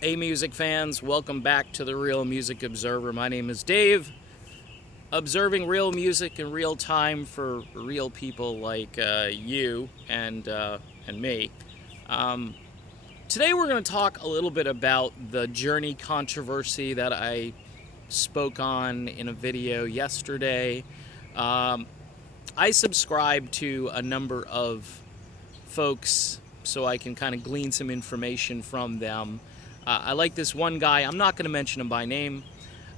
Hey, music fans, welcome back to the Real Music Observer. My name is Dave, observing real music in real time for real people like you and me. Um, Today, we're going to talk a little bit about the Journey controversy that I spoke on in a video yesterday. Um, I subscribe to a number of folks so I can kind of glean some information from them. I like this one guy. I'm not going to mention him by name.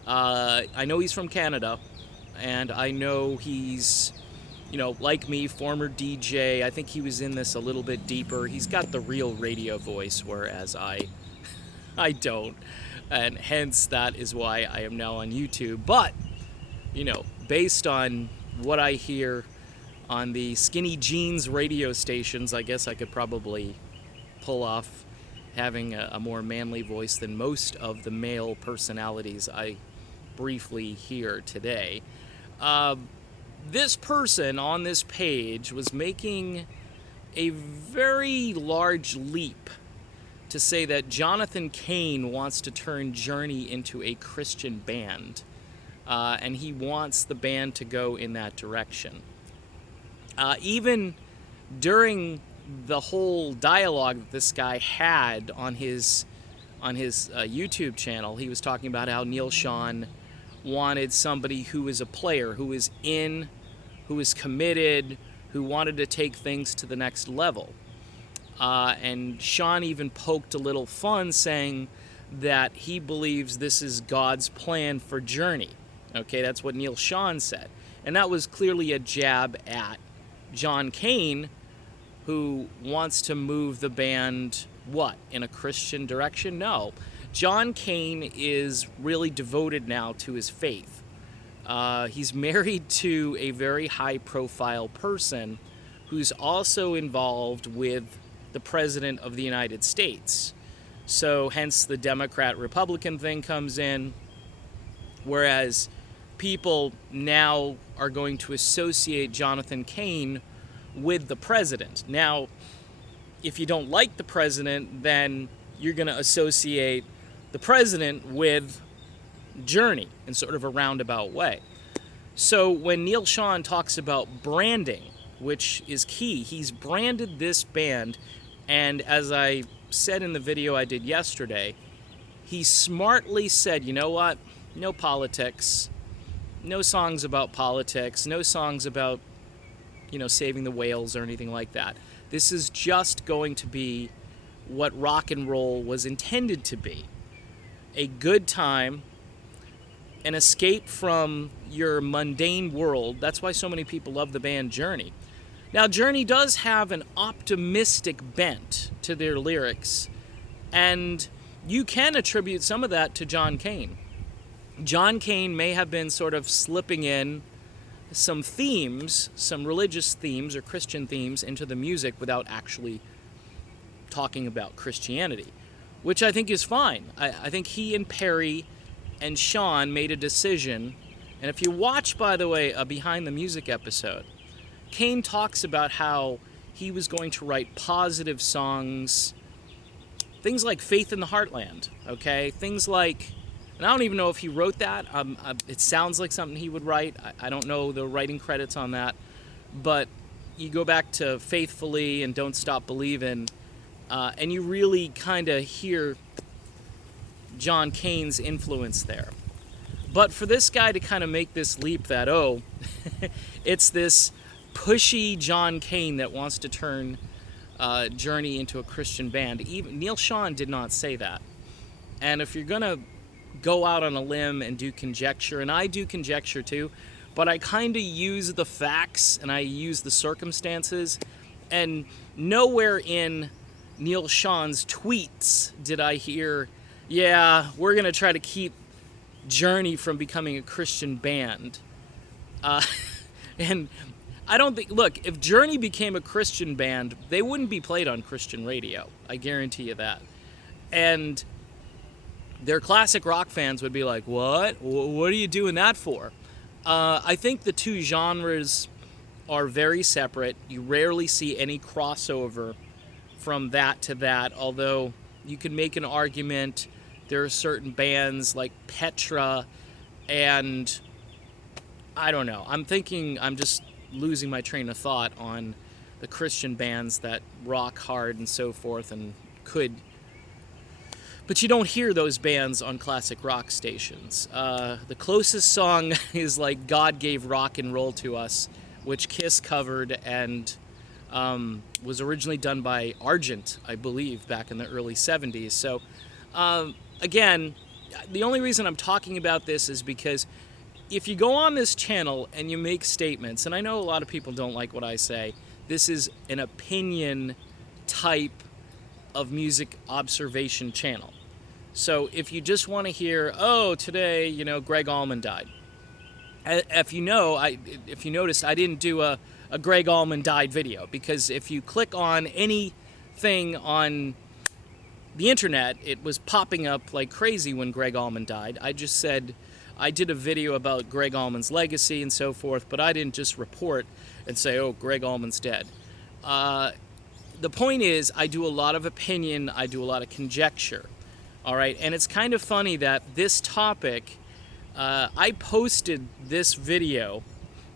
I know he's from Canada, and I know he's, like me, former DJ. I think he was in this a little bit deeper. He's got the real radio voice, whereas I don't, and hence that is why I am now on YouTube. But based on what I hear on the skinny jeans radio stations, I guess I could probably pull off having a more manly voice than most of the male personalities I briefly hear today. Uh, this person on this page was making a very large leap to say that Jonathan Cain wants to turn Journey into a Christian band, and he wants the band to go in that direction. Even during the whole dialogue that this guy had on his YouTube channel, he was talking about how Neal wanted somebody who was a player, who was who was committed, who wanted to take things to the next level. And Sean even poked a little fun, saying that he believes this is God's plan for Journey. Okay, that's what Neal said. And that was clearly a jab at John Cain, who wants to move the band, in a Christian direction? No. John Cain is really devoted now to his faith. He's married to a very high-profile person who's also involved with the President of the United States. So hence the Democrat-Republican thing comes in, whereas people now are going to associate Jonathan Cain with the president. Now, if you don't like the president, then you're going to associate the president with Journey in sort of a roundabout way. So when Neal talks about branding, which is key, he's branded this band, and as I said in the video I did yesterday, he smartly said, you know what, no politics, no songs about politics, no songs about saving the whales or anything like that. This is just going to be what rock and roll was intended to be. A good time, an escape from your mundane world. That's why so many people love the band Journey. Now, Journey does have an optimistic bent to their lyrics, and you can attribute some of that to John Cain. John Cain may have been sort of slipping in some themes, some religious themes or Christian themes into the music without actually talking about Christianity, which I think is fine. I think he and Perry and Sean made a decision, and if you watch, by the way, a Behind the Music episode, Cain talks about how he was going to write positive songs, things like Faith in the Heartland, okay? Things like, and I don't even know if he wrote that. It sounds like something he would write. I don't know the writing credits on that. But you go back to Faithfully and Don't Stop Believin', and you really kind of hear John Cain's influence there. But for this guy to kind of make this leap that, it's this pushy John Cain that wants to turn Journey into a Christian band. Even Neal did not say that. And if you're going to go out on a limb and do conjecture, and I do conjecture too, but I kind of use the facts and I use the circumstances, and nowhere in Neal tweets did I hear, yeah, we're going to try to keep Journey from becoming a Christian band. And I don't think, look, if Journey became a Christian band, they wouldn't be played on Christian radio. I guarantee you that. And their classic rock fans would be like, what? What are you doing that for? I think the two genres are very separate. You rarely see any crossover from that to that, although, you can make an argument. There are certain bands like Petra, and I don't know. I'm just losing my train of thought on the Christian bands that rock hard and so forth and could. But you don't hear those bands on classic rock stations. The closest song is like God Gave Rock and Roll to Us, which Kiss covered and was originally done by Argent, I believe, back in the early 70s. So, again, the only reason I'm talking about this is because if you go on this channel and you make statements, and I know a lot of people don't like what I say, this is an opinion type of music observation channel. So if you just want to hear, oh, today, Greg Allman died. If you noticed, I didn't do a Greg Allman died video, because if you click on anything on the internet, it was popping up like crazy when Greg Allman died. I just said I did a video about Greg Allman's legacy and so forth, but I didn't just report and say, oh, Greg Allman's dead. The point is, I do a lot of opinion, I do a lot of conjecture. All right, and it's kind of funny that this topic, I posted this video,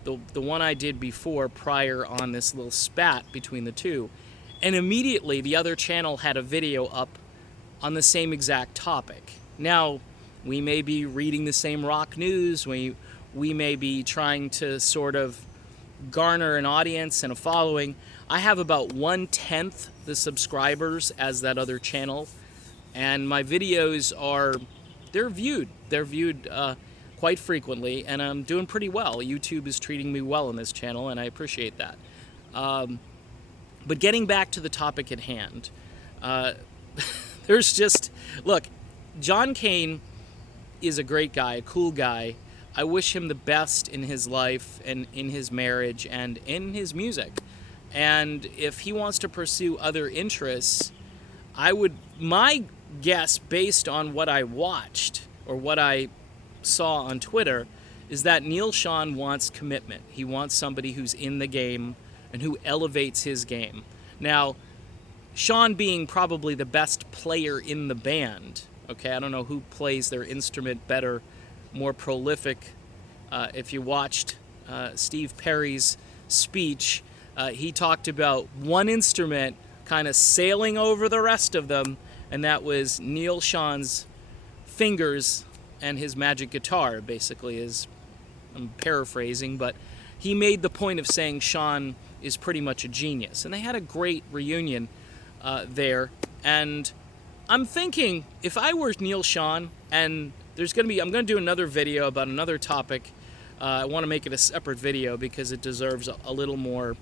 the one I did before, prior, on this little spat between the two, and immediately the other channel had a video up on the same exact topic. Now, we may be reading the same rock news, we may be trying to sort of garner an audience and a following. I have about 1/10 the subscribers as that other channel, and my videos they're viewed quite frequently, and I'm doing pretty well. YouTube is treating me well on this channel, and I appreciate that. But getting back to the topic at hand, look, John Cain is a great guy, a cool guy. I wish him the best in his life and in his marriage and in his music. And if he wants to pursue other interests, my guess, based on what I watched or what I saw on Twitter, is that Neal Schon wants commitment. He wants somebody who's in the game and who elevates his game. Now, Sean being probably the best player in the band, okay, I don't know who plays their instrument better, more prolific. If you watched Steve Perry's speech, he talked about one instrument kind of sailing over the rest of them, and that was Neal Schon's fingers and his magic guitar, basically. I'm paraphrasing, but he made the point of saying Schon is pretty much a genius. And they had a great reunion there. And I'm thinking, if I were Neal Schon, and I'm going to do another video about another topic. I want to make it a separate video because it deserves a little more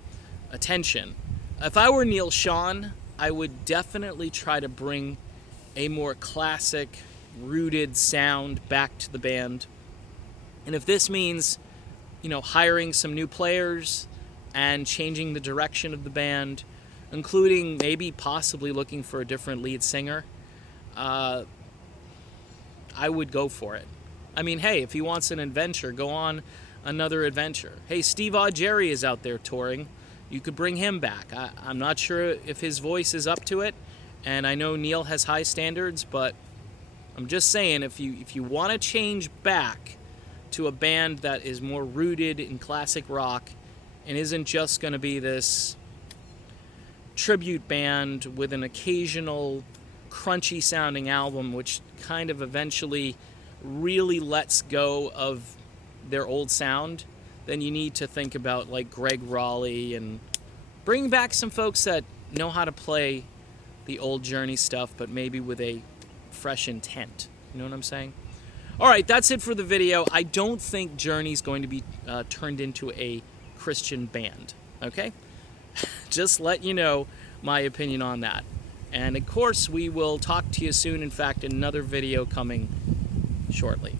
attention. If I were Neal Schon, I would definitely try to bring a more classic, rooted sound back to the band. And if this means, hiring some new players and changing the direction of the band, including maybe possibly looking for a different lead singer, I would go for it. I mean, hey, if he wants an adventure, go on another adventure. Hey, Steve Augeri is out there touring. You could bring him back. I'm not sure if his voice is up to it, and I know Neal has high standards, but I'm just saying, if you want to change back to a band that is more rooted in classic rock and isn't just going to be this tribute band with an occasional crunchy sounding album, which kind of eventually really lets go of their old sound, then you need to think about like Greg Raleigh and bring back some folks that know how to play the old Journey stuff, but maybe with a fresh intent. You know what I'm saying? All right, that's it for the video. I don't think Journey's going to be turned into a Christian band, okay? Just let you know my opinion on that. And of course, we will talk to you soon. In fact, another video coming shortly.